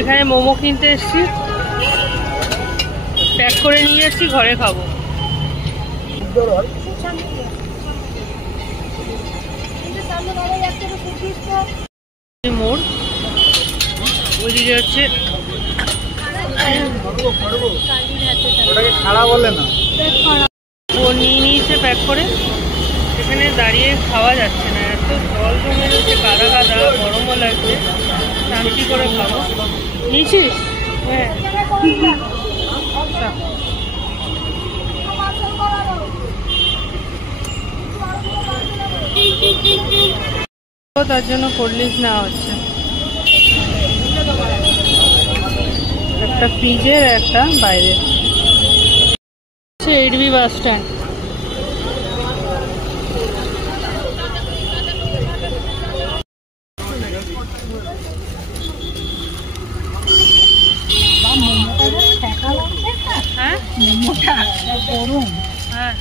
এখানে মোমো কিনতে এসেছি, প্যাক করে নিয়ে এসেছি, ঘরে খাবো। মোড় ওইদিকে হচ্ছে ও নিয়ে নিয়েছে প্যাক করে। এখানে দাঁড়িয়ে খাওয়া যাচ্ছে না, এত জল জমে রয়েছে, কাদা কাদা, গরমও লাগছে, শান্তি করে খাবো। নিয়েছিস? হ্যাঁ তার জন্য কোল্ড ড্রিঙ্কস নেওয়া হচ্ছে। একটা ফ্রিজের, একটা বাইরে। এইডবি বাস স্ট্যান্ড। হ্যাঁ মোমোটা গরম। হ্যাঁ